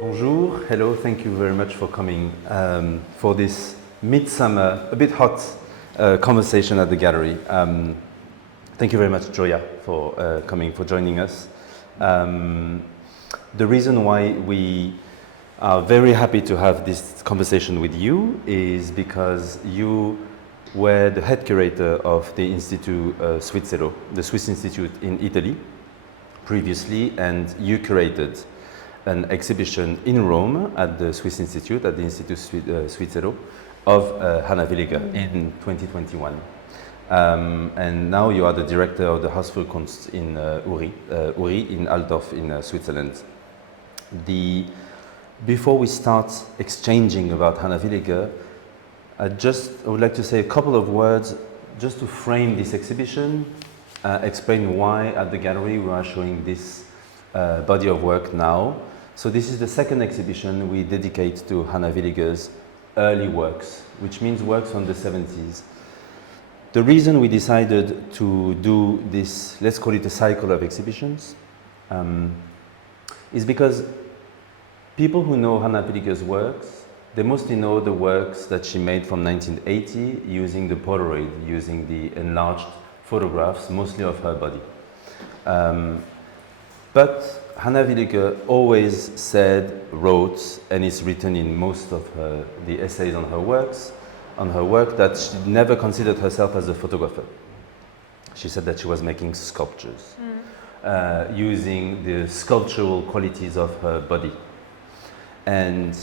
Bonjour, hello, thank you very much for coming for this midsummer, a bit hot conversation at the gallery. Thank you very much, Gioia, for coming, for joining us. The reason why we are very happy to have this conversation with you is because you were the head curator of the Institute Svizzero, the Swiss Institute in Italy, previously, and you curated an exhibition in Rome at the Swiss Institute, at the Institute Svizzero, of Hannah Villiger in 2021. And now you are the director of the Haus für Kunst in Uri in Altdorf in Switzerland. Before we start exchanging about Hannah Villiger, I would like to say a couple of words just to frame this exhibition, explain why at the gallery we are showing this body of work now. So this is the second exhibition we dedicate to Hannah Villiger's early works, which means works from the 70s. The reason we decided to do this, let's call it a cycle of exhibitions, is because people who know Hannah Villiger's works, they mostly know the works that she made from 1980 using the Polaroid, using the enlarged photographs, mostly of her body. But Hannah Villiger always said, wrote, and it's written in most of the essays on her work, that she never considered herself as a photographer. She said that she was making sculptures, using the sculptural qualities of her body. And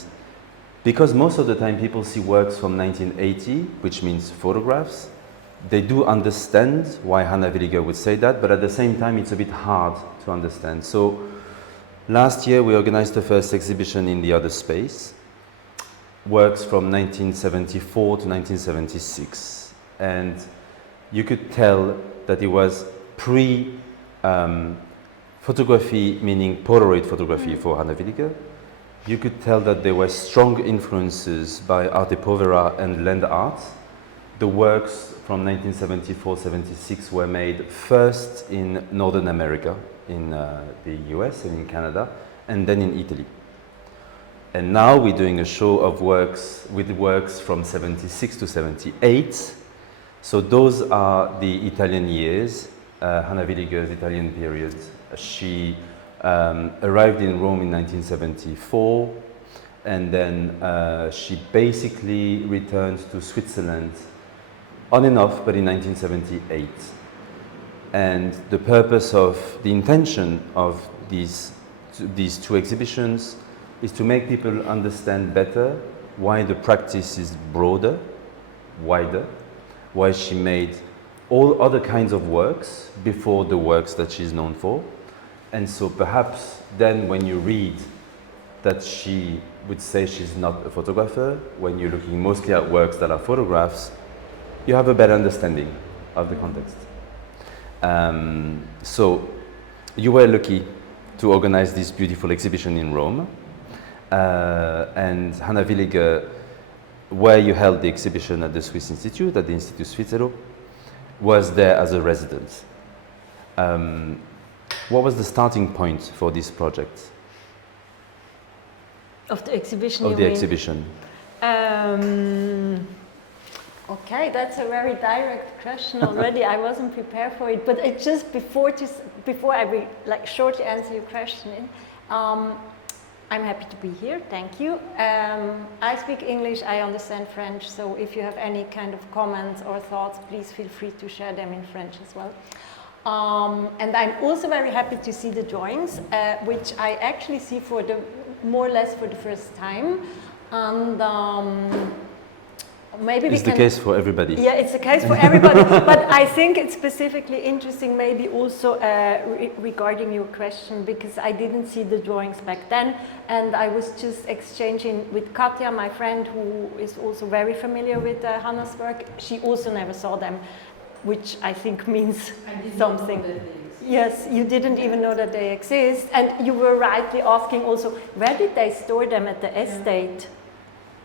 because most of the time people see works from 1980, which means photographs, they do understand why Hannah Villiger would say that, but at the same time it's a bit hard to understand. So last year we organized the first exhibition in the other space, works from 1974 to 1976. And you could tell that it was pre-photography, meaning Polaroid photography for Hannah Villiger. You could tell that there were strong influences by Arte Povera and land art. The works from 1974-76 were made first in Northern America, in the US and in Canada, and then in Italy. And now we're doing a show of works with works from 76 to 78. So those are the Italian years, Hannah Villiger's Italian period. She arrived in Rome in 1974, and then she basically returned to Switzerland on and off, but in 1978. And the purpose of the intention of these two exhibitions is to make people understand better why the practice is broader, wider, why she made all other kinds of works before the works that she's known for. And so perhaps then when you read that she would say she's not a photographer, when you're looking mostly at works that are photographs, you have a better understanding of the context. So you were lucky to organize this beautiful exhibition in Rome. And Hannah Villiger, where you held the exhibition at the Swiss Institute, at the Institute Svizzero, was there as a resident. What was the starting point for this project? Of the exhibition, Of the exhibition. Okay, that's a very direct question already. I wasn't prepared for it, but it just before I will shortly answer your question, I'm happy to be here. Thank you. I speak English. I understand French. So if you have any kind of comments or thoughts, please feel free to share them in French as well. And I'm also very happy to see the drawings, which I actually see more or less for the first time. And maybe it's the case for everybody. Yeah, it's the case for everybody. But I think it's specifically interesting, maybe also regarding your question, because I didn't see the drawings back then, and I was just exchanging with Katja, my friend, who is also very familiar with Hannah's work. She also never saw them, which I think means something. Yes, you didn't even know that they exist, and you were rightly asking also, where did they store them at the estate?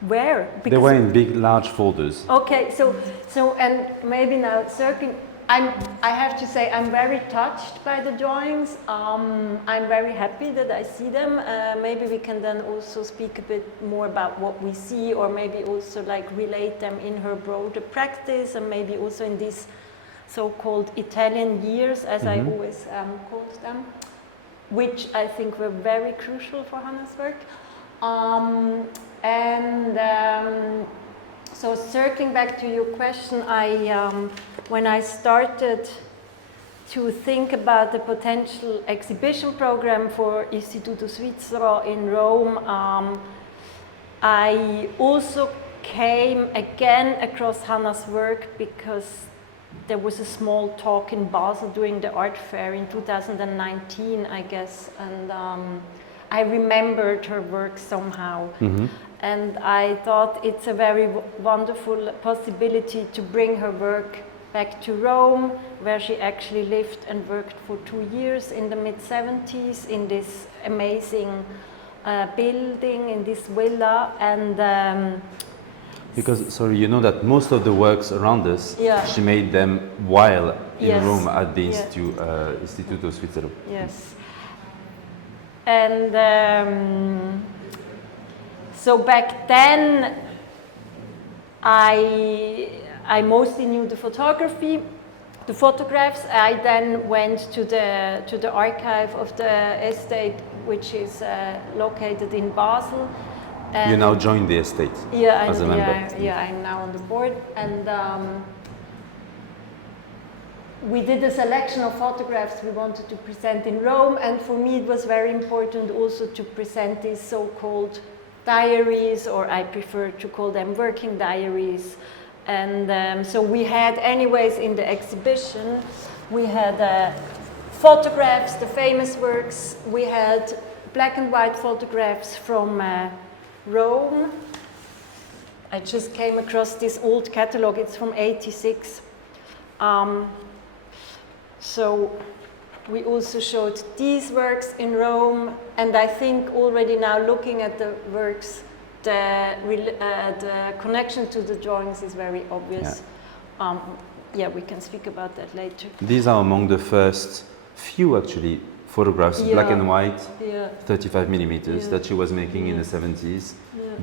Where? Because they were in big, large folders. Okay, so and maybe now I have to say I'm very touched by the drawings. I'm very happy that I see them. Maybe we can then also speak a bit more about what we see, or maybe also like relate them in her broader practice, and maybe also in these so-called Italian years, as I always called them, which I think were very crucial for Hannah's work. So circling back to your question, when I started to think about the potential exhibition program for Istituto Svizzero in Rome, I also came again across Hannah's work because there was a small talk in Basel during the art fair in 2019, I guess, and I remembered her work somehow. And I thought it's a very wonderful possibility to bring her work back to Rome, where she actually lived and worked for 2 years in the mid-70s in this amazing building, in this villa. And because, sorry, you know that most of the works around us, she made them while in Rome at the Istituto Svizzero. Yes. And so back then, I mostly knew the photography, the photographs. I then went to the archive of the estate, which is located in Basel. You now joined the estate as a member. Yeah, I'm now on the board, and we did a selection of photographs we wanted to present in Rome, and for me it was very important also to present these so-called diaries, or I prefer to call them working diaries. And so we had, anyways, in the exhibition, we had photographs, the famous works. We had black and white photographs from Rome. I just came across this old catalog, it's from '86. So we also showed these works in Rome, and I think already now looking at the works, the connection to the drawings is very obvious. We can speak about that later. These are among the first few, actually, photographs, black and white, 35 millimeters, that she was making in the 70s,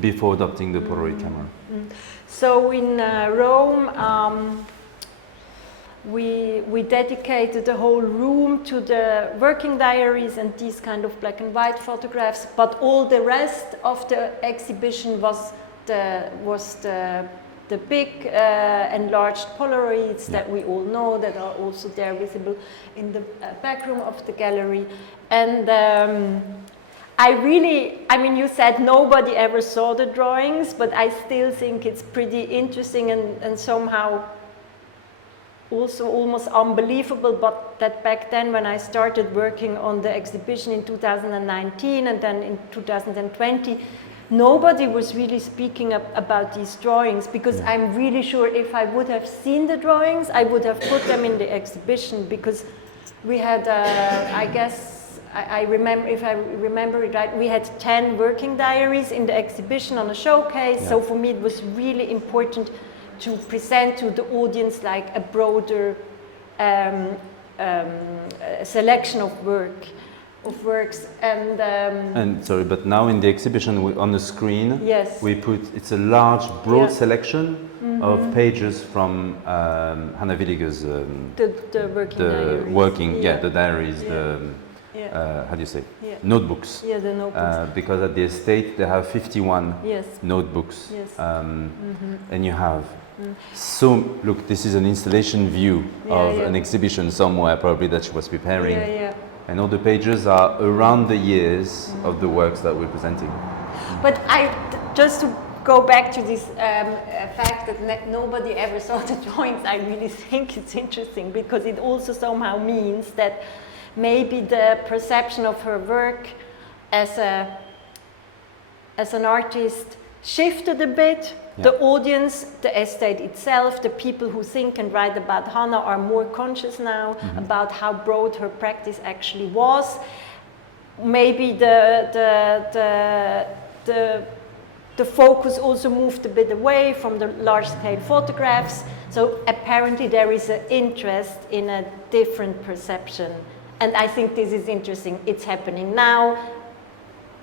before adopting the Polaroid camera. So in Rome, we dedicated the whole room to the working diaries and these kind of black and white photographs, but all the rest of the exhibition was the big enlarged Polaroids that we all know, that are also there visible in the back room of the gallery. And I mean, you said nobody ever saw the drawings, but I still think it's pretty interesting and somehow also almost unbelievable, but that back then when I started working on the exhibition in 2019 and then in 2020, nobody was really speaking about these drawings, because I'm really sure if I would have seen the drawings, I would have put them in the exhibition, because we had, I guess, I remember, if I remember it right, we had 10 working diaries in the exhibition on a showcase, so for me it was really important to present to the audience like a broader selection of works. And sorry, but now in the exhibition on the screen, we put, it's a large, broad selection of pages from Hannah Villiger's the working diaries. The diaries, how do you say? Notebooks. Yeah, the notebooks. Because at the estate they have 51 notebooks. And you have. So, look, this is an installation view of an exhibition somewhere, probably that she was preparing. And all the pages are around the years of the works that we're presenting. But just to go back to this fact that nobody ever saw the drawings, I really think it's interesting, because it also somehow means that maybe the perception of her work as an artist shifted a bit. The audience, the estate itself, the people who think and write about Hannah are more conscious now about how broad her practice actually was. Maybe the focus also moved a bit away from the large-scale photographs. So apparently there is an interest in a different perception. And I think this is interesting. It's happening now.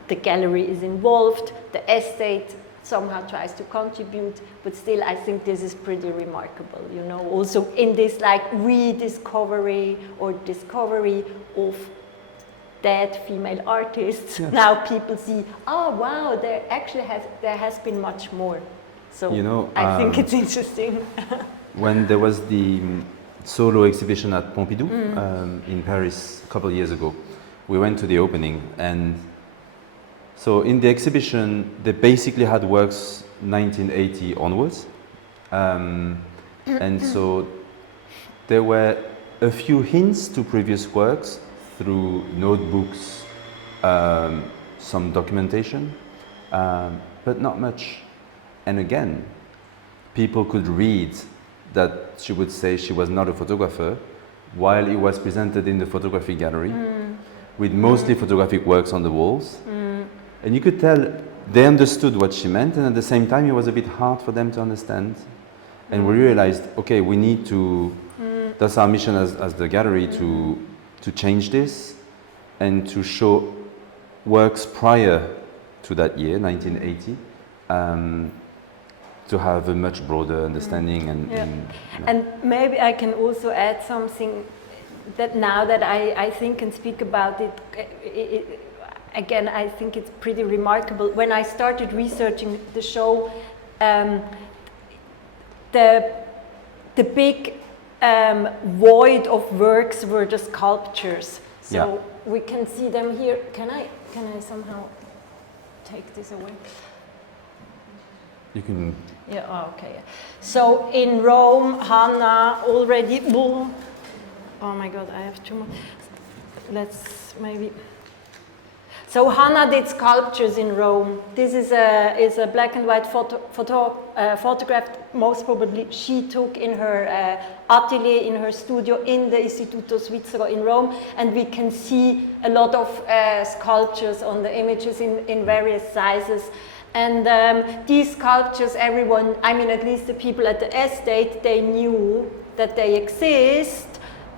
The gallery is involved. The estate somehow tries to contribute. But still, I think this is pretty remarkable. You know, also in this like rediscovery or discovery of dead female artists. Yes. Now people see, oh wow, there has been much more. So you know, I think it's interesting. When there was the solo exhibition at Pompidou in Paris a couple of years ago, we went to the opening, and so in the exhibition they basically had works 1980 onwards, and so there were a few hints to previous works through notebooks, some documentation, but not much. And again, people could read that she would say she was not a photographer, while it was presented in the photography gallery with mostly photographic works on the walls. And you could tell they understood what she meant, and at the same time it was a bit hard for them to understand. And we realized, okay, we need to, that's our mission as the gallery, to change this and to show works prior to that year, 1980, to have a much broader understanding. And maybe I can also add something that now that I think and speak about it, again, I think it's pretty remarkable. When I started researching the show, the big void of works were the sculptures. So we can see them here. Can I somehow take this away? You can. Yeah. Oh, okay. So in Rome, Hannah already. Oh my God! I have too much. Let's maybe. So Hannah did sculptures in Rome. This is a black and white photograph, most probably she took in her atelier, in her studio in the Istituto Svizzero in Rome, and we can see a lot of sculptures on the images in various sizes. And these sculptures, everyone, I mean at least the people at the estate, they knew that they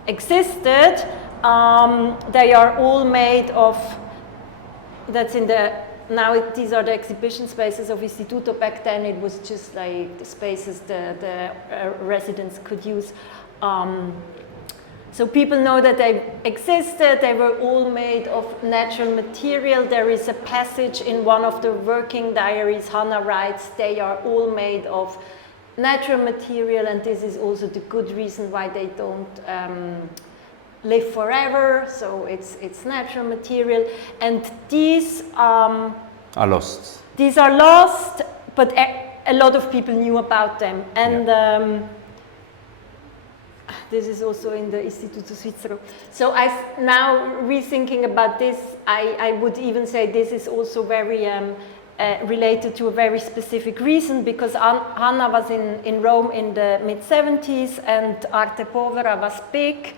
existed. They are all made of, that's in the, now these are the exhibition spaces of Istituto. Back then it was just like the spaces the residents could use. So people know that they existed. They were all made of natural material. There is a passage in one of the working diaries, Hannah writes, they are all made of natural material, and this is also the good reason why they don't live forever, so it's natural material. And these are lost. These are lost, but a lot of people knew about them. And this is also in the Istituto Svizzero. So now rethinking about this, I would even say this is also very related to a very specific reason, because Hannah was in Rome in the mid-70s, and Arte Povera was big.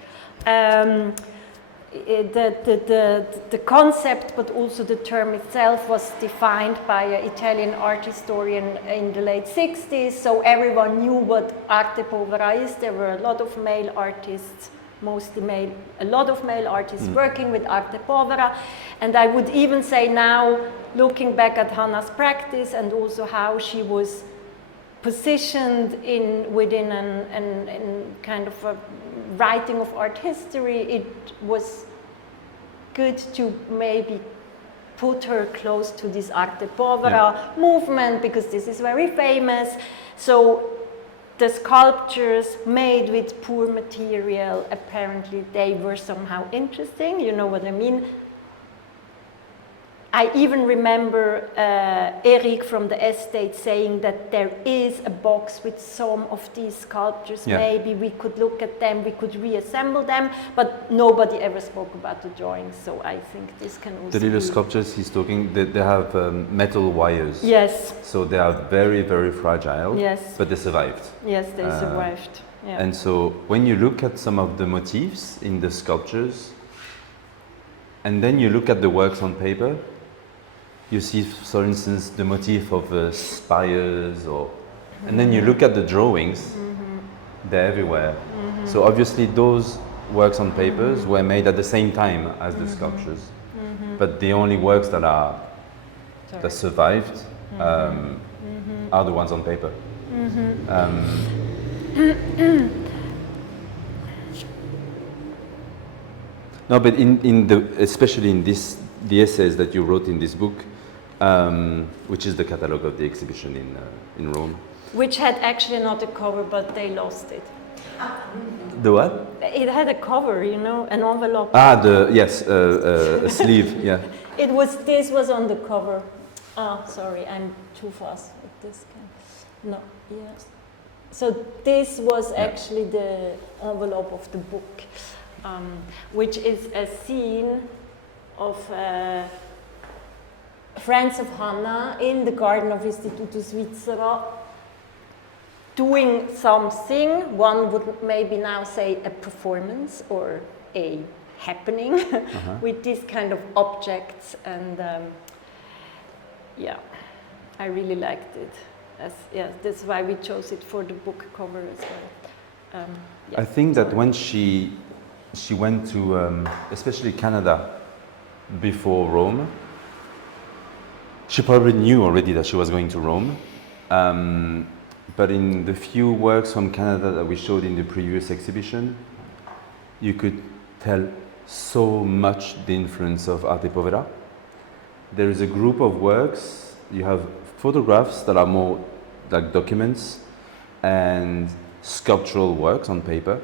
The concept, but also the term itself, was defined by an Italian art historian in the late 60s, so everyone knew what Arte Povera is. There were a lot of male artists, mostly male, a lot of male artists working with Arte Povera. And I would even say now, looking back at Hannah's practice and also how she was positioned within an kind of a writing of art history, it was good to maybe put her close to this Arte Povera movement, because this is very famous. So the sculptures made with poor material, apparently they were somehow interesting, you know what I mean? I even remember Eric from the estate saying that there is a box with some of these sculptures. Maybe we could look at them, we could reassemble them, but nobody ever spoke about the drawings, so I think this can also The little sculptures he's talking, they have metal wires. Yes. So they are very, very fragile. Yes. But they survived. Yes, they survived. Yeah. And so when you look at some of the motifs in the sculptures, and then you look at the works on paper, you see, for instance, the motif of spires, and then you look at the drawings, they're everywhere. So obviously those works on papers were made at the same time as the sculptures, but the only works that survived are the ones on paper. No, but especially in the essays that you wrote in this book, which is the catalogue of the exhibition in Rome. Which had actually not a cover, but they lost it. The what? It had a cover, you know, an envelope. A sleeve, yeah. This was on the cover. Sorry, I'm too fast with this. No, yes. So this was actually the envelope of the book, which is a scene of friends of Hannah in the garden of Istituto Svizzera doing something. One would maybe now say a performance or a happening with these kind of objects, and I really liked it. That's why we chose it for the book cover as well. I think that when she went to especially Canada before Rome, she probably knew already that she was going to Rome. But in the few works from Canada that we showed in the previous exhibition, you could tell so much the influence of Arte Povera. There is a group of works, you have photographs that are more like documents and sculptural works on paper.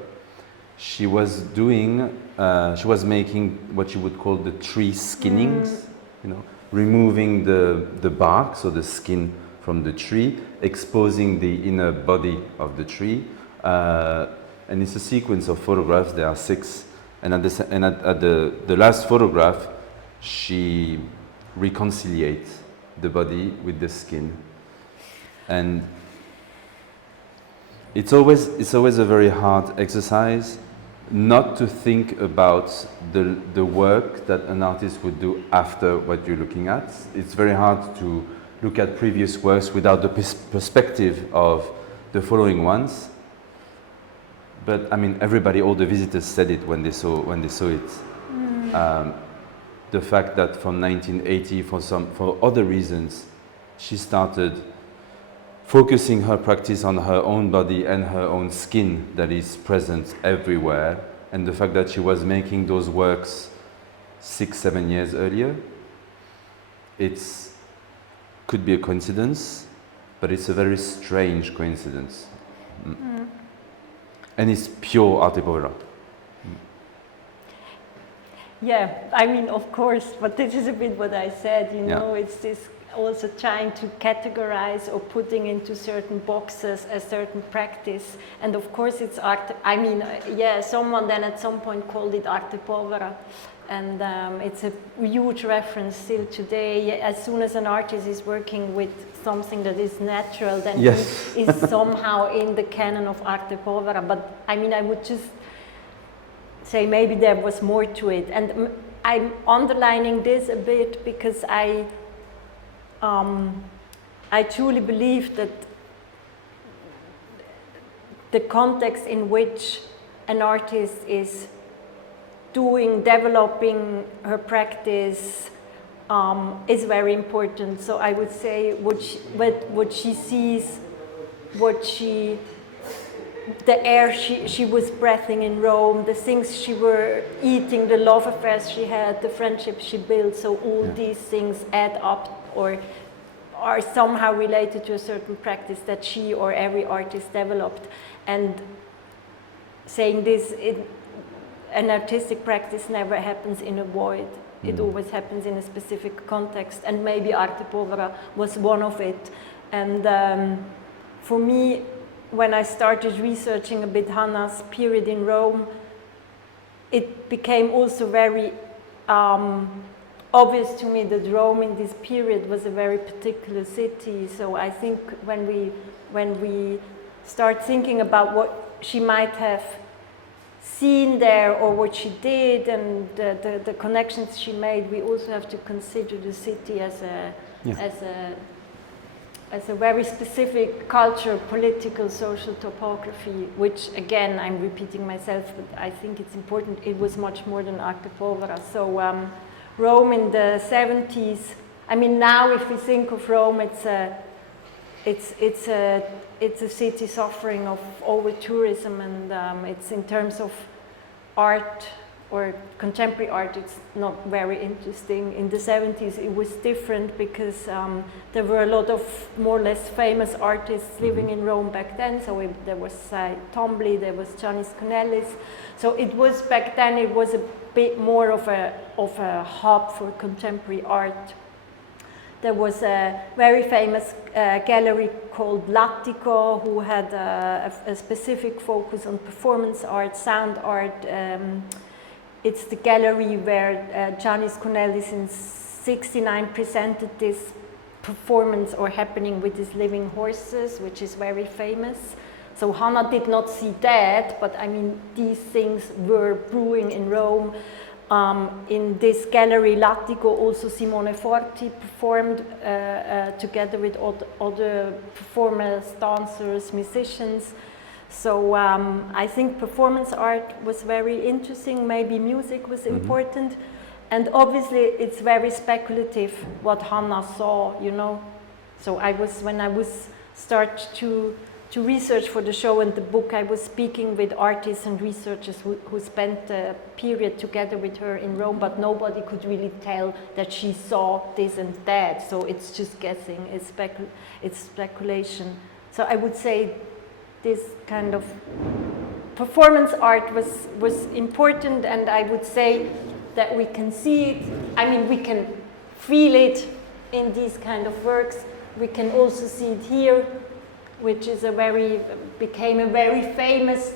She was making what you would call the tree skinnings, you know, removing the bark, so the skin from the tree, exposing the inner body of the tree, and it's a sequence of photographs. There are 6, and at the last photograph, she reconciliates the body with the skin, and it's always a very hard exercise not to think about the work that an artist would do after what you're looking at. It's very hard to look at previous works without the perspective of the following ones. But I mean, all the visitors said it when they saw it. The fact that from 1980, for other reasons, she started focusing her practice on her own body and her own skin that is present everywhere, and the fact that she was making those works 6-7 years earlier, could be a coincidence, but it's a very strange coincidence. And it's pure Arte Povera. Yeah, I mean, of course, but this is a bit what I said, you know, it's this also trying to categorize or putting into certain boxes a certain practice. And of course it's art. I mean, someone then at some point called it Arte Povera. And it's a huge reference still today. As soon as an artist is working with something that is natural, then he is somehow in the canon of Arte Povera. But I mean, I would just say maybe there was more to it. And I'm underlining this a bit because I truly believe that the context in which an artist is developing her practice is very important. So I would say what she sees, the air she was breathing in Rome, the things she were eating, the love affairs she had, the friendships she built, so all these things add up or are somehow related to a certain practice that she or every artist developed. And saying this, an artistic practice never happens in a void. It always happens in a specific context, and maybe Arte Povera was one of it. And for me, when I started researching a bit Hannah's period in Rome, it became also very obvious to me that Rome in this period was a very particular city. So I think when we start thinking about what she might have seen there or what she did and the connections she made, we also have to consider the city as as a very specific culture, political, social topography, which again, I'm repeating myself, but I think it's important. It was much more than Arte Povera. So Rome in the 70s, I mean, now if we think of Rome, it's a city suffering of over tourism, and it's in terms of art or contemporary art, it's not very interesting. In the 70s, it was different because there were a lot of more or less famous artists living in Rome back then. So there was Tombly, there was Giannis Cornelis. So it was back then. It was a bit more of a hub for contemporary art. There was a very famous gallery called Lattico, who had a specific focus on performance art, sound art. It's the gallery where Giannis Cornelis in '69 presented this performance or happening with his living horses, which is very famous. So Hannah did not see that, but I mean, these things were brewing in Rome. In this gallery, Lattico, also Simone Forti performed together with other performers, dancers, musicians. So I think performance art was very interesting, maybe music was important. And obviously it's very speculative what Hannah saw, you know. So when I was start to research for the show and the book, I was speaking with artists and researchers who spent a period together with her in Rome, but nobody could really tell that she saw this and that. So it's just guessing, it's speculation. So I would say this kind of performance art was important, and I would say that we can see it, I mean, we can feel it in these kind of works. We can also see it here, which is became a very famous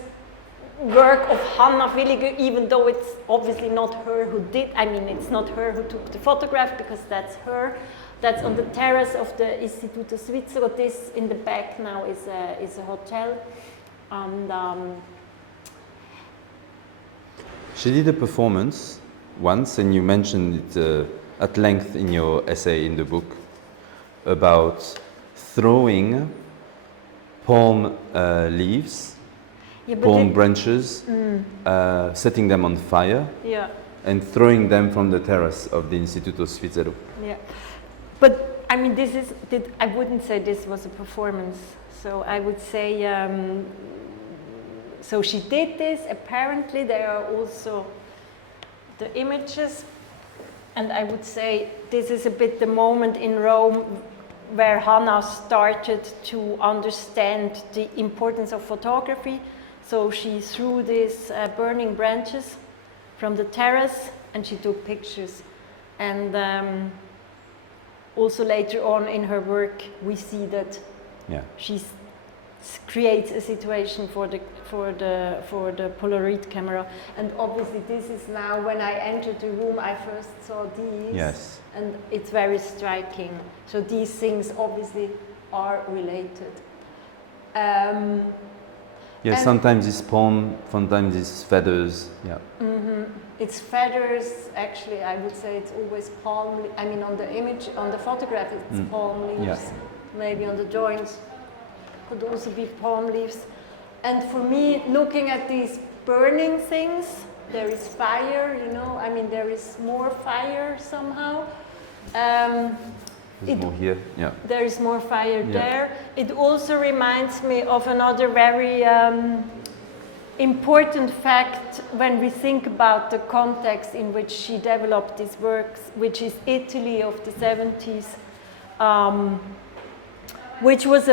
work of Hannah Villiger, even though it's obviously not her who did, I mean, it's not her who took the photograph, because that's her. That's on the terrace of the Istituto Svizzero. This in the back now is a hotel. And she did a performance once, and you mentioned it at length in your essay in the book, about throwing palm leaves, palm branches, setting them on fire, and throwing them from the terrace of the Istituto Svizzero. Yeah. But I mean, I wouldn't say this was a performance. So I would say, so she did this. Apparently, there are also the images, and I would say this is a bit the moment in Rome where Hannah started to understand the importance of photography. So she threw these burning branches from the terrace, and she took pictures. And also later on in her work, we see that she creates a situation for the Polaroid camera. And obviously, this is now, when I entered the room, I first saw these. Yes. And it's very striking. So these things obviously are related. Yes, sometimes it's palm, sometimes it's feathers. Yeah. It's feathers. Actually, I would say it's always palm. I mean, on the image, on the photograph, it's palm leaves. Yeah. Maybe on the drawings, could also be palm leaves. And for me, looking at these burning things, there is fire. You know, I mean, there is more fire somehow. There's more here. Yeah. There is more fire there. It also reminds me of another very important fact when we think about the context in which she developed these works, which is Italy of the 70s, which was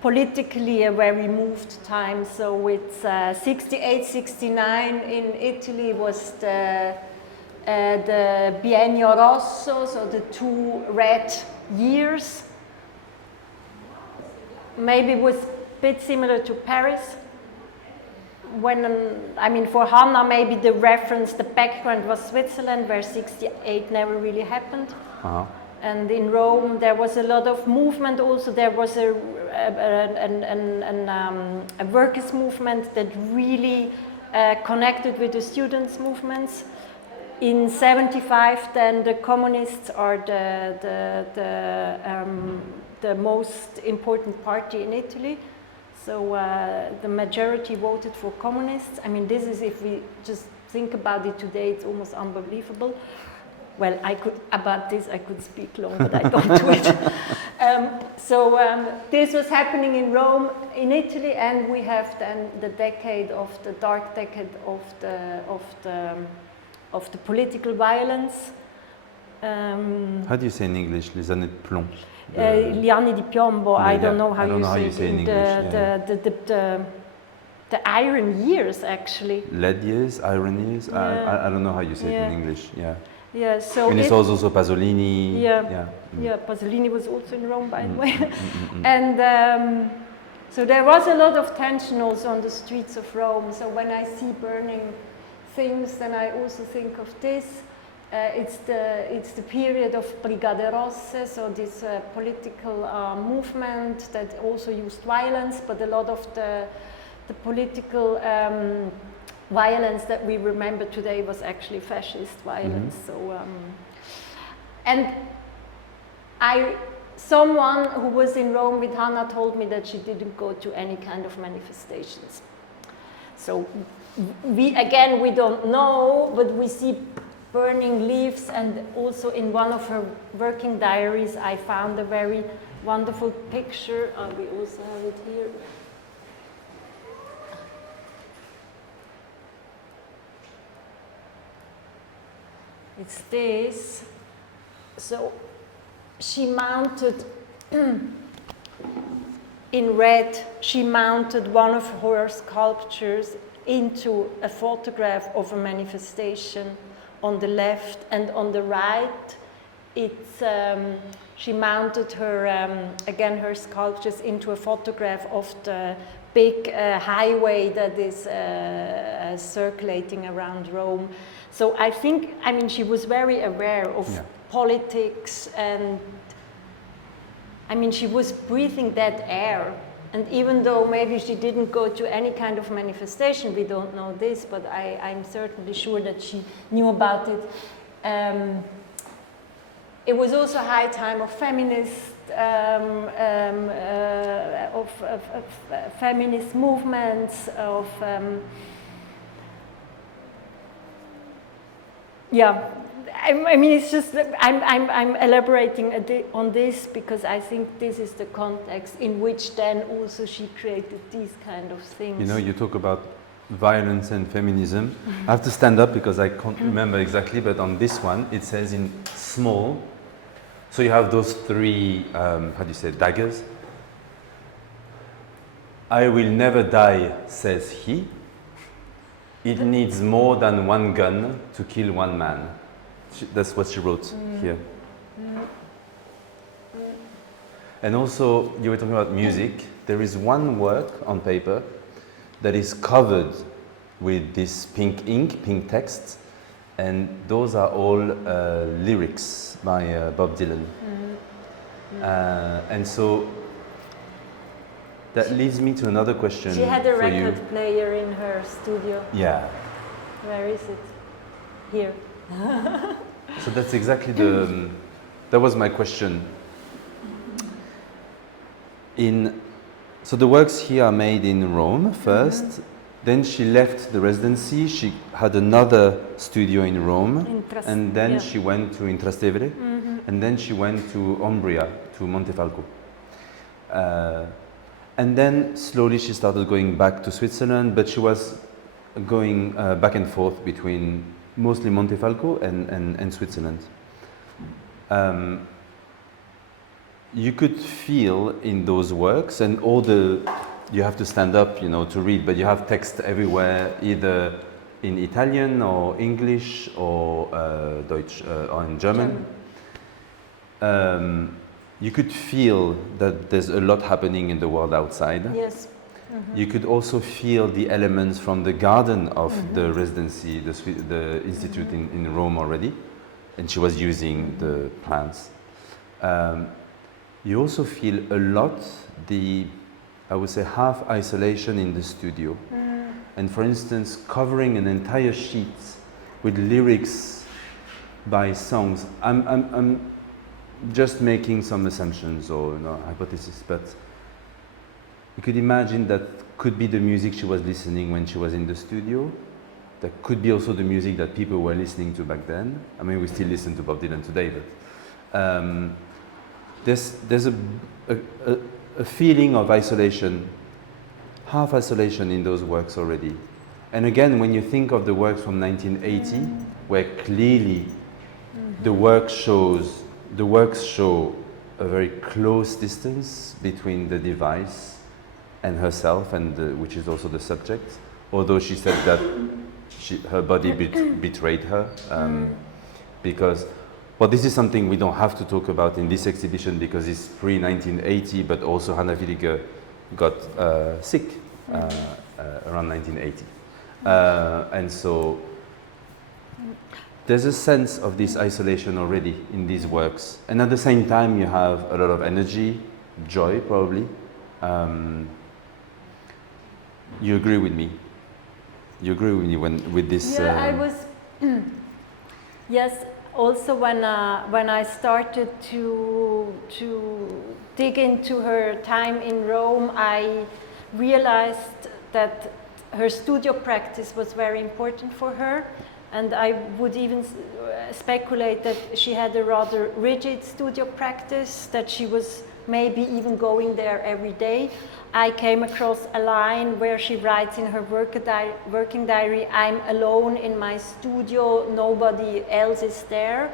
politically a very moved time. So it's 68, 69 in Italy was the Biennio Rosso, so the 2 red years. Maybe it was a bit similar to Paris. I mean, for Hannah, maybe the reference, the background was Switzerland, where 68 never really happened. And in Rome, there was a lot of movement also. There was a workers' movement that really connected with the students' movements. In 75, then the communists or the most important party in Italy. So the majority voted for communists. I mean, this is, if we just think about it today, it's almost unbelievable. Well, about this I could speak long, but I don't do it. This was happening in Rome, in Italy, and we have then the dark decade of the political violence. How do you say in English, les années de plomb? Gli anni di piombo, I don't know how you say in English. The iron years, actually. Lead years, iron years. Yeah. I don't know how you say it in English. Yeah. Yeah. So and it's also Pasolini. Yeah. Yeah. Pasolini was also in Rome, by the way. And so there was a lot of tension also on the streets of Rome. So when I see burning things, then I also think of this. It's the period of Brigate Rosse, so this political movement that also used violence, but a lot of the political violence that we remember today was actually fascist violence. So, and someone who was in Rome with Hannah told me that she didn't go to any kind of manifestations. So we don't know, but we see burning leaves, and also in one of her working diaries I found a very wonderful picture. We also have it here. It's this. So she mounted, in red, she mounted one of her sculptures into a photograph of a manifestation on the left, and on the right, it's she mounted her again her sculptures into a photograph of the big highway that is circulating around Rome. So I mean, she was very aware of politics, and I mean, she was breathing that air. And even though maybe she didn't go to any kind of manifestation, we don't know this, but I'm certainly sure that she knew about it. It was also a high time of feminist feminist movements, of I mean, it's just I'm elaborating on this because I think this is the context in which then also she created these kind of things. You know, you talk about violence and feminism. I have to stand up because I can't remember exactly, but on this one it says in small. So you have those three, how do you say, daggers. I will never die, says he. It needs more than one gun to kill one man. That's what she wrote here. And also, you were talking about music. There is one work on paper that is covered with this pink ink, pink text, and those are all lyrics by Bob Dylan. And so that leads me to another question. She had a for record you. player in her studio. Yeah. Where is it? Here. So that's exactly that was my question. So the works here are made in Rome first, then she left the residency, she had another studio in Rome, and then she went to Trastevere, and then she went to Umbria, to Montefalco. And then slowly she started going back to Switzerland, but she was going back and forth between mostly Montefalco and Switzerland. You could feel in those works, and you have to stand up, you know, to read, but you have text everywhere, either in Italian or English or Deutsch or in German. You could feel that there's a lot happening in the world outside. Yes. You could also feel the elements from the garden of the residency, the institute in Rome already, and she was using the plants. You also feel a lot I would say, half isolation in the studio. And for instance, covering an entire sheet with lyrics by songs. just making some assumptions or hypotheses, but you could imagine that could be the music she was listening when she was in the studio. That could be also the music that people were listening to back then. I mean, we still listen to Bob Dylan today, but there's a feeling of isolation, half isolation in those works already. And again, when you think of the works from 1980, where clearly the works show a very close distance between the device and herself, and which is also the subject. Although she said that her body betrayed her, because, well, this is something we don't have to talk about in this exhibition because it's pre-1980, but also Hannah Villiger got sick around 1980. And so there's a sense of this isolation already in these works. And at the same time, you have a lot of energy, joy probably. You agree with me? You agree with me with this? Yeah, I was. Yes. Also, when I started to dig into her time in Rome, I realized that her studio practice was very important for her, and I would even speculate that she had a rather rigid studio practice, that she was maybe even going there every day. I came across a line where she writes in her working diary, "I'm alone in my studio, nobody else is there."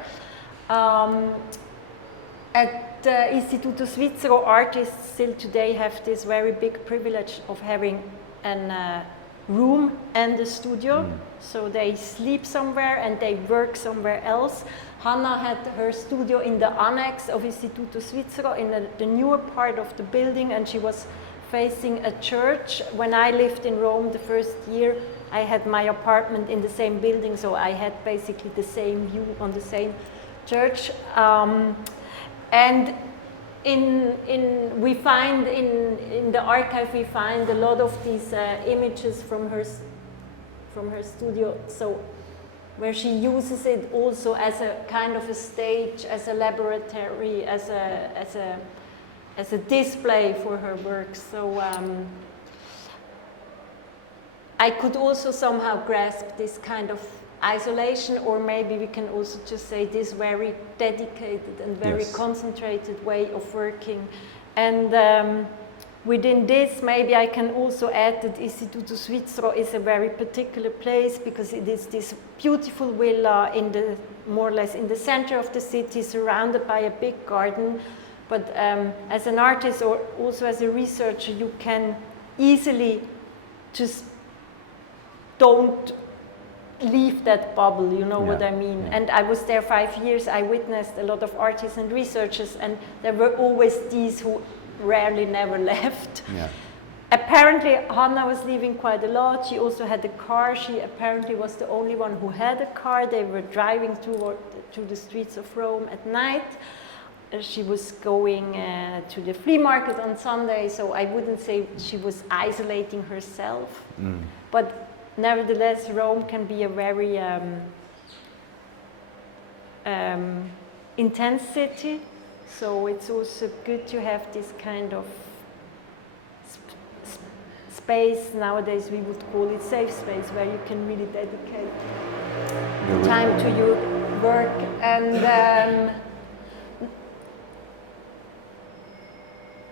At Istituto Svizzero, artists still today have this very big privilege of having a room and a studio. So they sleep somewhere and they work somewhere else. Hannah had her studio in the annex of Istituto Svizzero in the newer part of the building, and she was facing a church. When I lived in Rome the first year, I had my apartment in the same building, so I had basically the same view on the same church. And we find in the archive, we find a lot of these images from her studio. So where she uses it also as a kind of a stage, as a laboratory, as a display for her work. So I could also somehow grasp this kind of isolation, or maybe we can also just say this very dedicated and very concentrated way of working. And within this, maybe I can also add that Istituto Svizzero is a very particular place because it is this beautiful villa more or less in the center of the city, surrounded by a big garden. But as an artist or also as a researcher, you can easily just don't leave that bubble, you know what I mean? Yeah. And I was there 5 years, I witnessed a lot of artists and researchers, and there were always these who rarely never left. Yeah. Apparently Hannah was leaving quite a lot. She also had a car. She apparently was the only one who had a car. They were driving through the streets of Rome at night. She was going to the flea market on Sunday, so I wouldn't say she was isolating herself. But nevertheless, Rome can be a very intense city, so it's also good to have this kind of space. Nowadays we would call it safe space, where you can really dedicate time to your work. And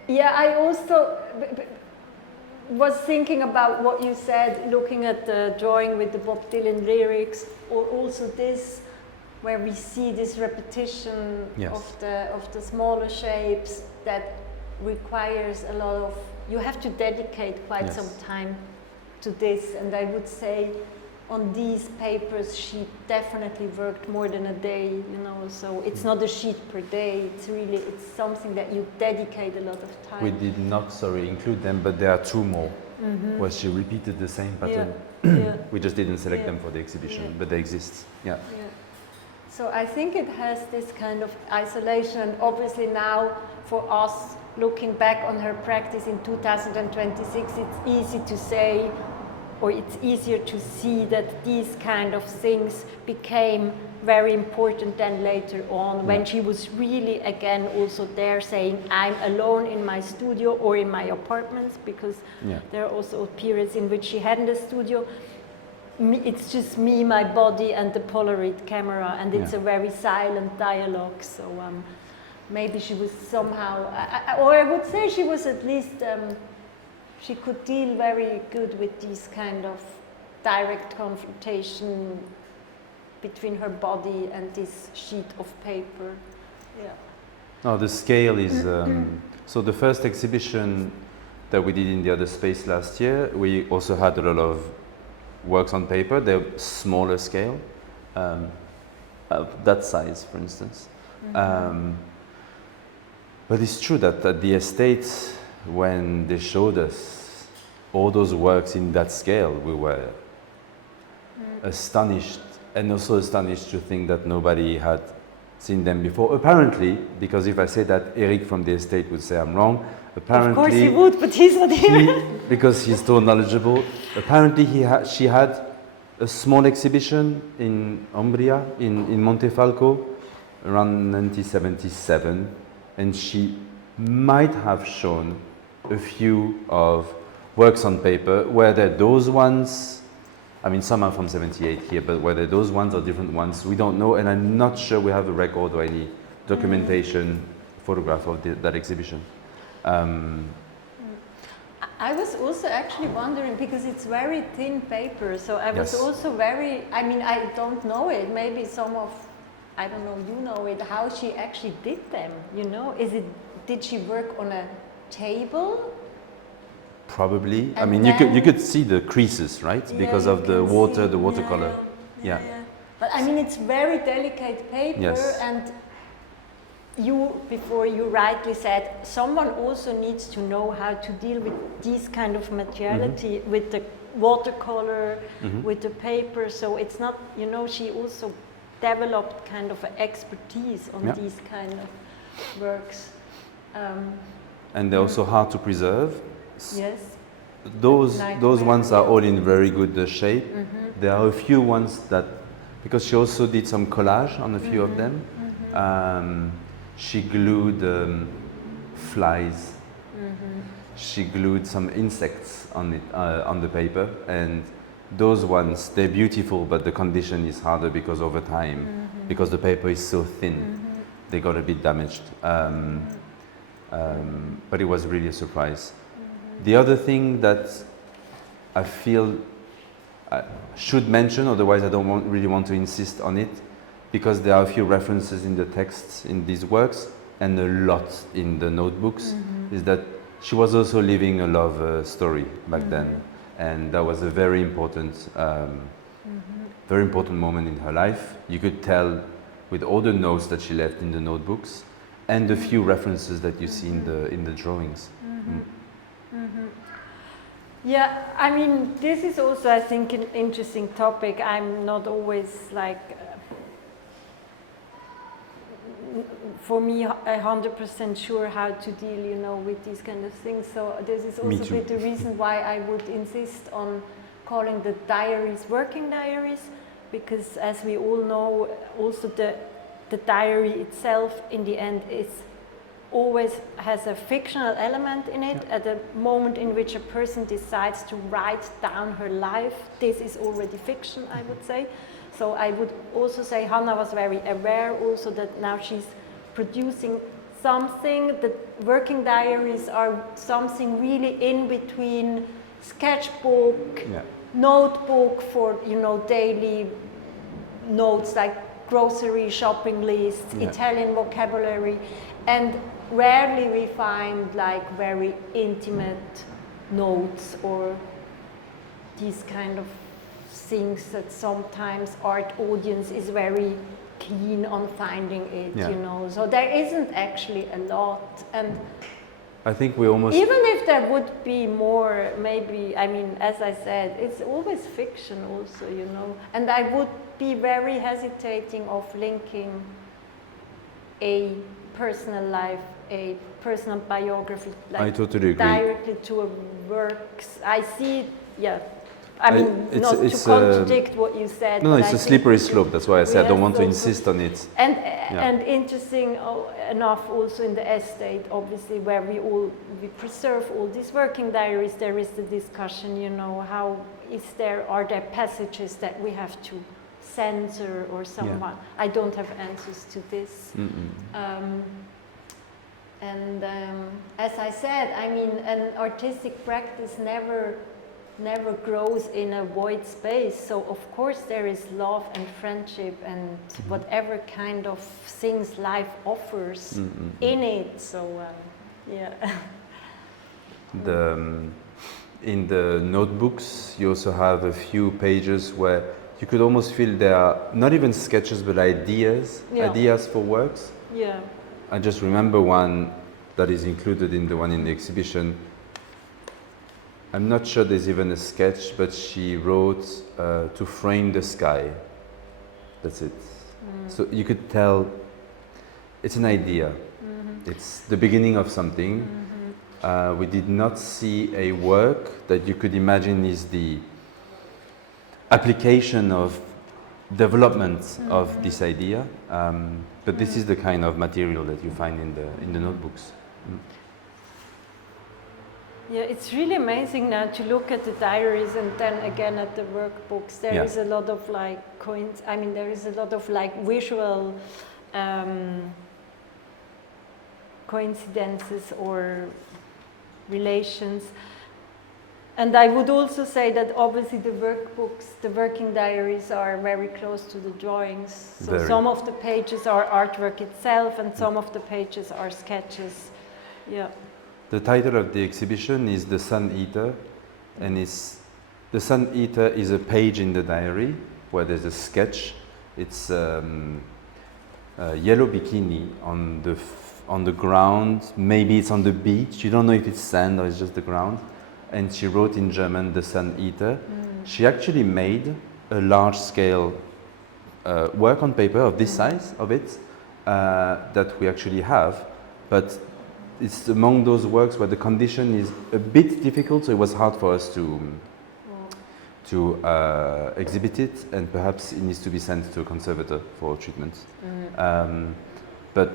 yeah, I also was thinking about what you said, looking at the drawing with the Bob Dylan lyrics, or also this, where we see this repetition of the smaller shapes that requires a lot of, you have to dedicate quite some time to this. And I would say on these papers she definitely worked more than a day, you know, so it's not a sheet per day, it's something that you dedicate a lot of time. We did not, include them, but there are two more where she repeated the same pattern. We just didn't select them for the exhibition, but they exist. So I think it has this kind of isolation, and obviously now for us looking back on her practice in 2026, it's easy to say, or it's easier to see that these kind of things became very important then later on, when she was really again also there saying, I'm alone in my studio or in my apartments, because there are also periods in which she hadn't a studio. It's just me, my body, and the Polaroid camera, and it's a very silent dialogue. So maybe she was somehow, or I would say she was at least, she could deal very good with these kind of direct confrontation between her body and this sheet of paper. Yeah. No, the scale is, so the first exhibition that we did in the other space last year, we also had a lot of works on paper. They're smaller scale, that size, for instance. But it's true that at the estate, when they showed us all those works in that scale, we were astonished, and also astonished to think that nobody had seen them before. Apparently, because if I say that, Eric from the estate would say I'm wrong. Apparently, of course he would, but he's not here. Because he's so knowledgeable. Apparently, she had a small exhibition in Umbria, in Montefalco, around 1977, and she might have shown a few of works on paper, whether those ones, I mean, some are from 78 here, but whether those ones or different ones, we don't know, and I'm not sure we have a record or any documentation, photograph of that exhibition. I was also actually wondering, because it's very thin paper, so I was also very, I mean, I don't know it, maybe some of, I don't know, you know it, how she actually did them, you know? Did she work on a table? Probably. I mean, you could see the creases, right? Because of the water, the watercolor. Yeah. But I mean, it's very delicate paper, and you, before you rightly said, someone also needs to know how to deal with these kind of materiality, with the watercolor, with the paper. So it's not, you know, she also developed kind of an expertise on these kind of works. And they're also hard to preserve. Yes. Those ones are all in very good shape. There are a few ones that, because she also did some collage on a few of them. She glued flies. She glued some insects on it, on the paper, and those ones, they're beautiful, but the condition is harder because over time, because the paper is so thin, they got a bit damaged. But it was really a surprise. The other thing that I feel I should mention, otherwise I don't really want to insist on it, because there are a few references in the texts in these works and a lot in the notebooks, is that she was also living a love story back then, and that was a very important moment in her life. You could tell with all the notes that she left in the notebooks and the few references that you see in the drawings. Yeah, I mean, this is also, I think, an interesting topic. I'm not always like, for me, 100% sure how to deal, you know, with these kind of things. So this is also a bit the reason why I would insist on calling the diaries working diaries, because as we all know, also the diary itself in the end is always has a fictional element in it. At the moment in which a person decides to write down her life, this is already fiction, I would say. So I would also say Hannah was very aware also that now she's producing something. The working diaries are something really in between sketchbook, notebook for, you know, daily notes like grocery shopping lists, Italian vocabulary, and rarely we find like very intimate notes or these kind of things that sometimes art audience is very keen on finding it, you know. So there isn't actually a lot, and I think we almost, even if there would be more, maybe, I mean, as I said, it's always fiction also, you know, and I would be very hesitating of linking a personal life, a personal biography, like I totally agree. directly to a works. I see, I mean, not to contradict what you said. No, it's a slippery slope. That's why I said I don't want to also, insist on it. And interesting enough, also in the estate, obviously, where we preserve all these working diaries, there is the discussion. You know, are there passages that we have to censor or someone? I don't have answers to this. As I said, I mean, an artistic practice never grows in a void space. So of course there is love and friendship and whatever kind of things life offers in it. So in the notebooks, you also have a few pages where you could almost feel they are not even sketches but ideas for works. Yeah. I just remember one that is included in the one in the exhibition. I'm not sure there's even a sketch, but she wrote to frame the sky. That's it. So you could tell it's an idea. It's the beginning of something. We did not see a work that you could imagine is the application of development of this idea. But this is the kind of material that you find in the notebooks. Yeah, it's really amazing now to look at the diaries and then again at the workbooks. There is a lot of like there is a lot of like visual coincidences or relations. And I would also say that obviously the workbooks, the working diaries are very close to the drawings. So some of the pages are artwork itself and some of the pages are sketches. Yeah. The title of the exhibition is The Sun Eater, and the Sun Eater is a page in the diary where there's a sketch. It's a yellow bikini on the ground. Maybe it's on the beach. You don't know if it's sand or it's just the ground. And she wrote in German, The Sun Eater. She actually made a large-scale work on paper of this size of it that we actually have, but it's among those works where the condition is a bit difficult, so it was hard for us to exhibit it, and perhaps it needs to be sent to a conservator for treatment. But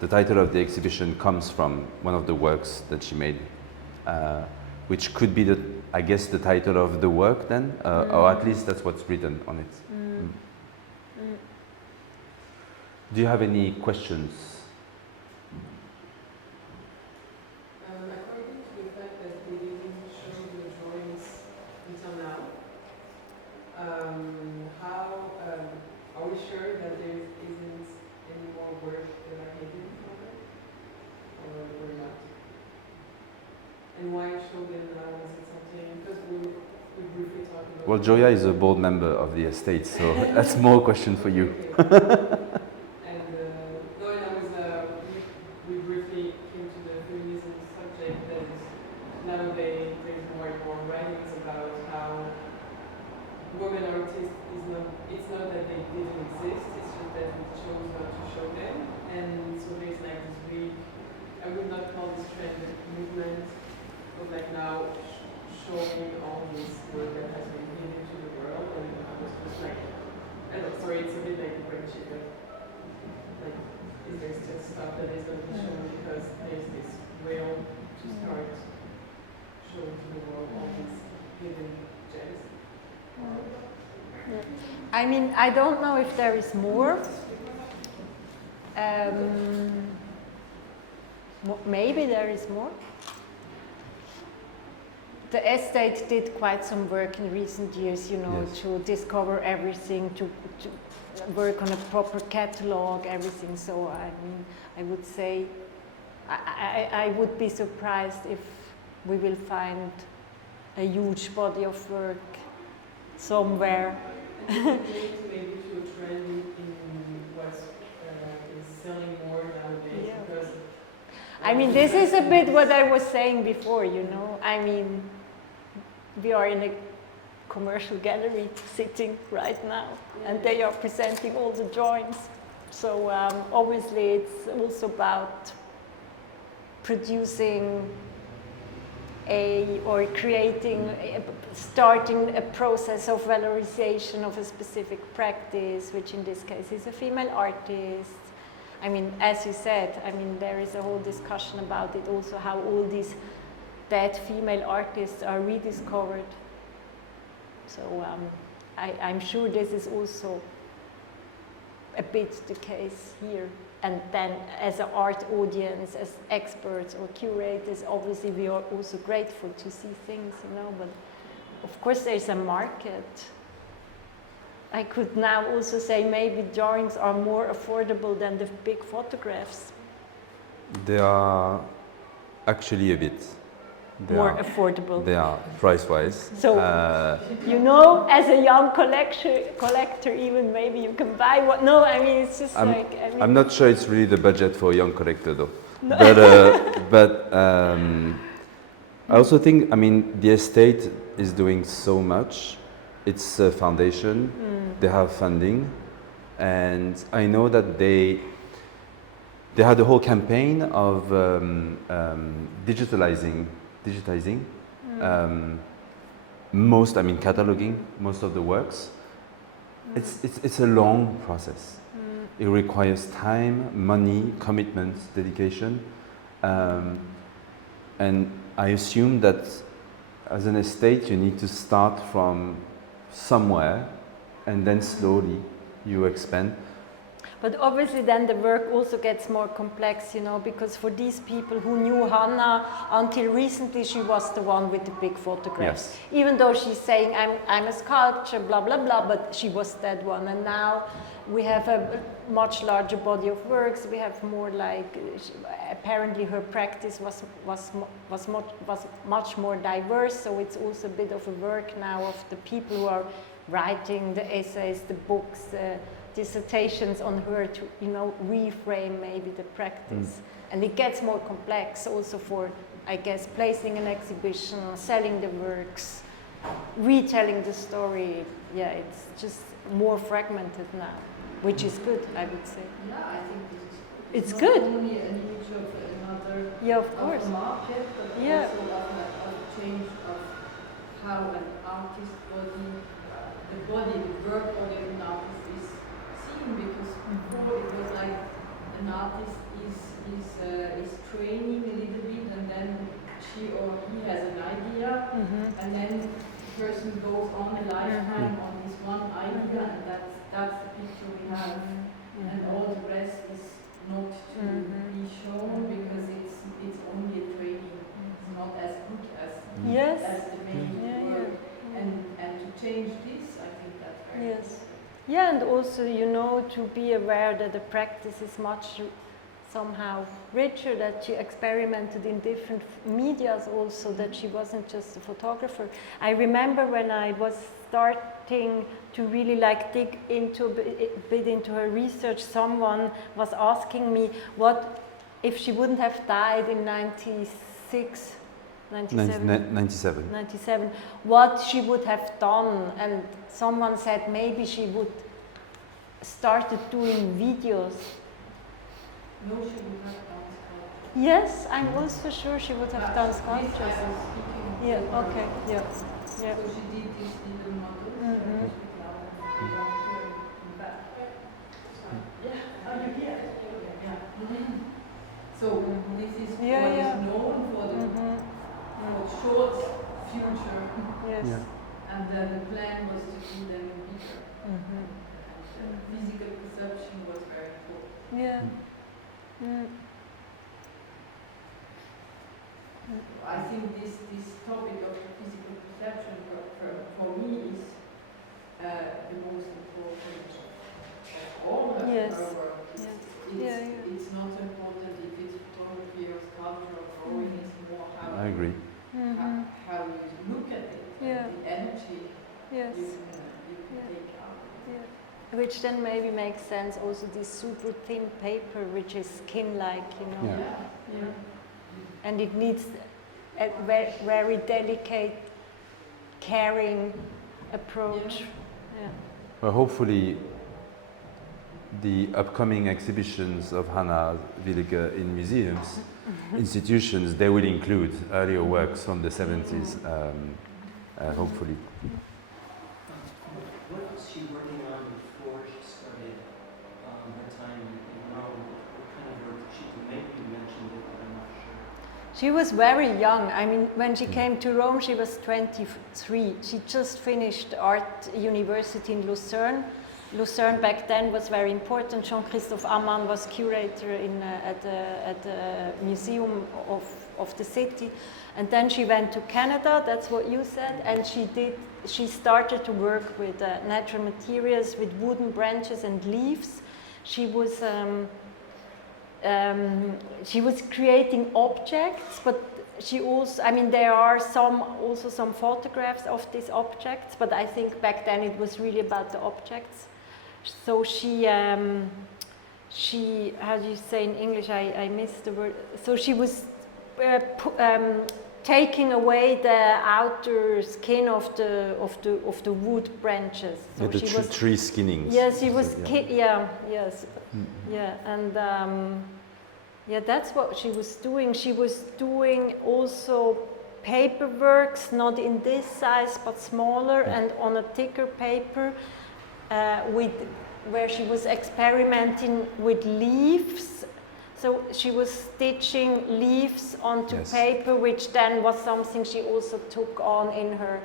the title of the exhibition comes from one of the works that she made, which could be, I guess, the title of the work then, or at least that's what's written on it. Do you have any questions? According to the fact that they didn't show the drawings until now, are we sure that there isn't any more work that are hidden from it, or not? And why show them now? Is it something, because we briefly talked about... Well, Gioia is a board member of the estate, so that's more a question for you. We briefly came to the feminism subject, that nowadays there's more and more writings about how women artists it's not that they didn't exist, it's just that we chose not to show them. And so there's like this big, I would not call this trend a movement, but like now showing all this work that has been given to the world. And I was just like, I don't know, sorry, it's a bit like a friendship, but like, is there still stuff that is going to be shown because there's this will to start showing to the world all these hidden gems? I mean, I don't know if there is more. Maybe there is more. The estate did quite some work in recent years, you know, to discover everything, to work on a proper catalog, everything. So I mean, I would say, I would be surprised if we will find a huge body of work somewhere. Maybe to a trend in what is selling more nowadays, because I mean, this is a bit what I was saying before, you know. I mean, we are in a commercial gallery sitting right now, and they are presenting all the drawings. So obviously it's also about producing or starting a process of valorization of a specific practice, which in this case is a female artist. I mean, as you said, I mean, there is a whole discussion about it also, how all these dead female artists are rediscovered. So I'm sure this is also a bit the case here. And then as an art audience, as experts or curators, obviously we are also grateful to see things, you know, but of course there's a market. I could now also say maybe drawings are more affordable than the big photographs. They are actually a bit. More affordable. They are price-wise. So, you know, as a young collector, even maybe you can buy one. No, I mean, it's just I'm not sure it's really the budget for a young collector, though. No. But I also think, I mean, the estate is doing so much. It's a foundation. They have funding, and I know that they had a whole campaign of digitizing cataloging most of the works. It's a long process. It requires time, money, commitment, dedication, and I assume that as an estate you need to start from somewhere and then slowly you expand. But obviously then the work also gets more complex, you know, because for these people who knew Hannah, until recently she was the one with the big photographs. Yes. Even though she's saying, I'm a sculptor, blah, blah, blah, but she was that one. And now we have a much larger body of works. We have more like, apparently her practice was much more diverse. So it's also a bit of a work now of the people who are writing the essays, the books, dissertations on her to, you know, reframe maybe the practice. And it gets more complex also for, I guess, placing an exhibition, selling the works, retelling the story. Yeah, it's just more fragmented now, which is good, I would say. Yeah, I think it's not good. Only a need of another yeah, of course. market, but yeah. also of a change of how an artist body, the work of an artist is seen, because before it was like an artist is training a little bit, and then she or he has an idea, and then the person goes on a lifetime on this one idea, and that's the picture we have, and all the rest is not to be shown because it's only a training. It's not as good as the main work. And to change this, I think that's very important. Yeah, and also, you know, to be aware that the practice is much somehow richer, that she experimented in different medias also, that she wasn't just a photographer. I remember when I was starting to really like dig into a bit into her research, someone was asking me what if she wouldn't have died in 97, what she would have done, and someone said maybe she would started doing videos. No, she would have done sculpture. Yes, I'm also sure she would have done sculptures. Yeah, okay, yeah. So she did this little model. So this is what is known for the short future. Yes. And the plan was to do them bigger. Physical perception was very important. Yeah. I think this topic of physical perception for me is the most important of all of our work. It's not important if it's photography or sculpture or drawing, it's more how I agree. how you look at it, the energy you can take out. Which then maybe makes sense also this super thin paper which is skin-like, you know. And it needs a very delicate, caring approach. Well, hopefully the upcoming exhibitions of Hannah Villiger in museums institutions, they will include earlier works from the 70s, hopefully. What was she working on before she started her time in Rome? What kind of work did she do? Maybe you mentioned it, but I'm not sure. She was very young. I mean, when she came to Rome, she was 23. She just finished art university in Lucerne. Lucerne back then was very important. Jean-Christophe Ammann was curator at the museum of the city. And then she went to Canada, that's what you said, and she started to work with natural materials, with wooden branches and leaves. She was creating objects, but she also, I mean, there are also some photographs of these objects, but I think back then it was really about the objects. So she, how do you say in English? I missed the word. So she was taking away the outer skin of the wood branches. So the she was tree skinnings. Yes, she was. So, Yeah, yes, yeah, and yeah, that's what she was doing. She was doing also paperworks, not in this size but smaller, and on a thicker paper. Where she was experimenting with leaves. So she was stitching leaves onto paper, which then was something she also took on in her,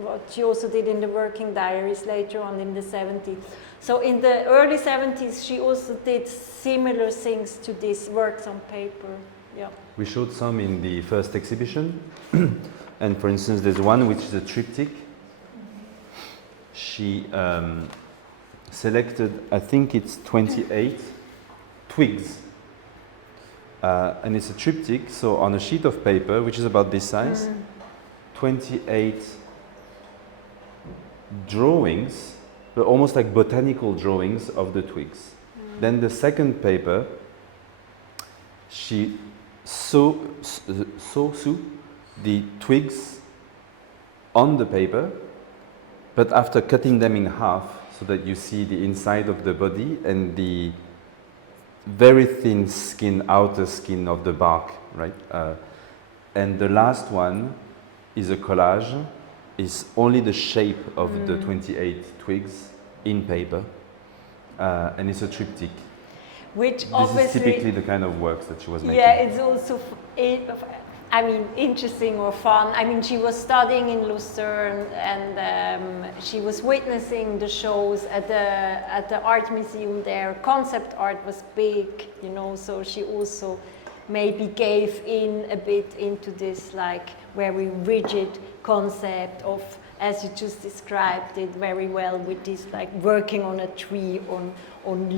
what she also did in the working diaries later on in the 70s. So in the early 70s, she also did similar things to these works on paper. Yeah. We showed some in the first exhibition. And for instance, there's one which is a triptych. She selected, I think it's 28 twigs. And it's a triptych, so on a sheet of paper, which is about this size, 28 drawings, but almost like botanical drawings of the twigs. Then the second paper, she sew the twigs on the paper, but after cutting them in half so that you see the inside of the body and the very thin skin, outer skin of the bark, right? And the last one is a collage, is only the shape of the 28 twigs in paper, and it's a triptych. Which this obviously is typically the kind of works that she was making. Yeah, it's also, I mean, interesting or fun. I mean, she was studying in Lucerne, and she was witnessing the shows at the art museum there. Concept art was big, you know, so she also maybe gave in a bit into this like very rigid concept of, as you just described it very well, with this like working on a tree, on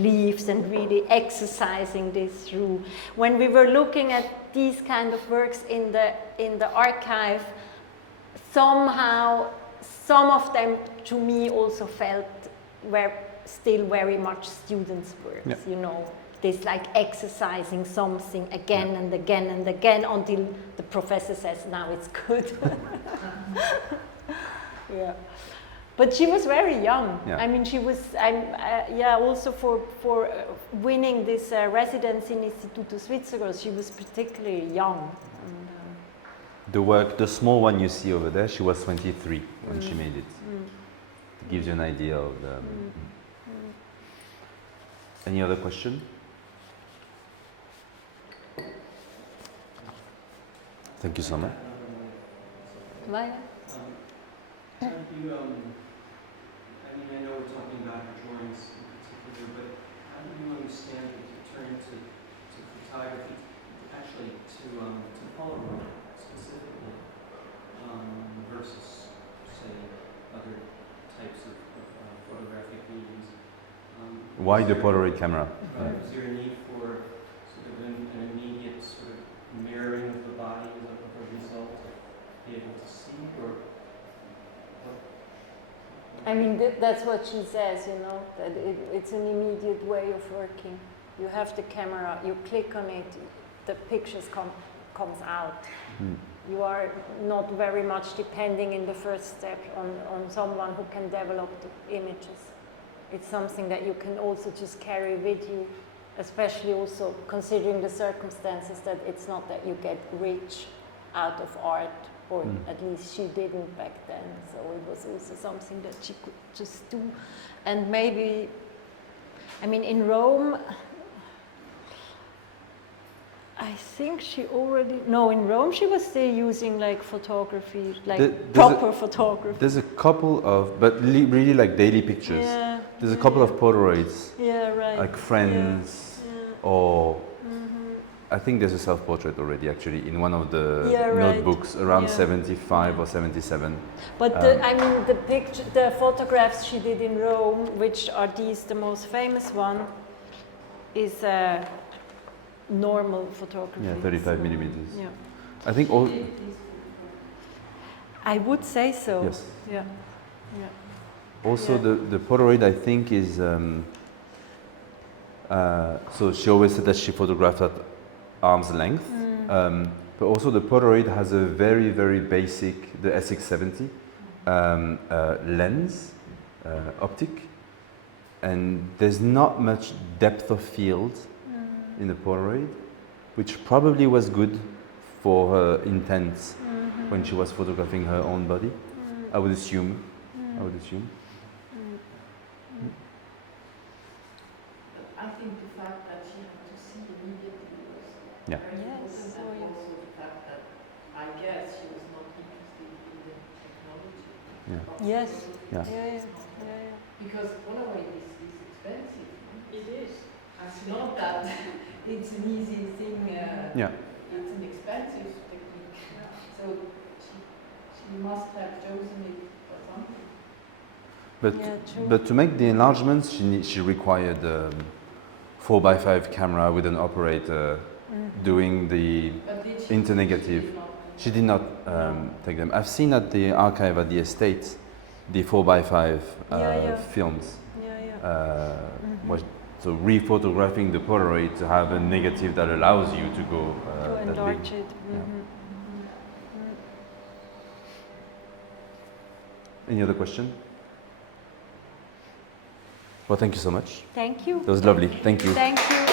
leaves, and really exercising this through. When we were looking at these kind of works in the archive, somehow some of them to me also felt were still very much students' works, you know, this like exercising something again and again and again until the professor says, now it's good. Yeah. But she was very young. Yeah. I mean, she was, also for winning this residency in Instituto Svizzero, she was particularly young. And, the work, the small one you see over there, she was 23 when she made it. It gives you an idea of the... Any other question? Thank you so much. Maya? How do you, I mean, I know we're talking about her drawings in particular, but how do you understand that you turn to photography, actually to Polaroid specifically, versus, say, other types of photographic mediums? Why the Polaroid camera? Is there a need for sort of an immediate sort of mirroring of the body of a result to be able to see, or? I mean, that's what she says, you know, that it's an immediate way of working. You have the camera, you click on it, the pictures comes out. You are not very much depending in the first step on someone who can develop the images. It's something that you can also just carry with you especially also considering the circumstances that it's not that you get rich out of art, or at least she didn't back then. So it was also something that she could just do. And maybe, I mean, in Rome, I think she already, no, in Rome she was still using like photography, like proper photography. There's a couple of, but really like daily pictures. Yeah. There's a couple of Polaroids, Yeah, right. like friends, or I think there's a self-portrait already actually in one of the notebooks around 75 or 77. But I mean, the photographs she did in Rome, which are these, the most famous one, is normal photography. Yeah, 35 millimeters. Yeah. I think all. I would say so. Yes. Yeah. Also, the Polaroid, I think, is. So she always said that she photographed at arm's length, but also the Polaroid has a very, very basic, the SX70 lens, optic, and there's not much depth of field in the Polaroid, which probably was good for her intent when she was photographing her own body. I would assume. I think the fact that she had to see immediately was Yeah. very important, and also the fact that I guess she was not interested in the technology. Yeah. of Yes. photography. Yeah. Because Polaroid is expensive. It is. It's not that it's an easy thing. Yeah. It's an expensive technique. So she must have chosen it for something. But to make the enlargements, she required 4x5 camera with an operator doing the But did she internegative. did not- She did not take them. I've seen at the archive at the estate the 4x5 films. So re-photographing the Polaroid to have a negative that allows you to go To that big. enlarge it. Any other question? Well, thank you so much. Thank you. That was lovely. Thank you. Thank you.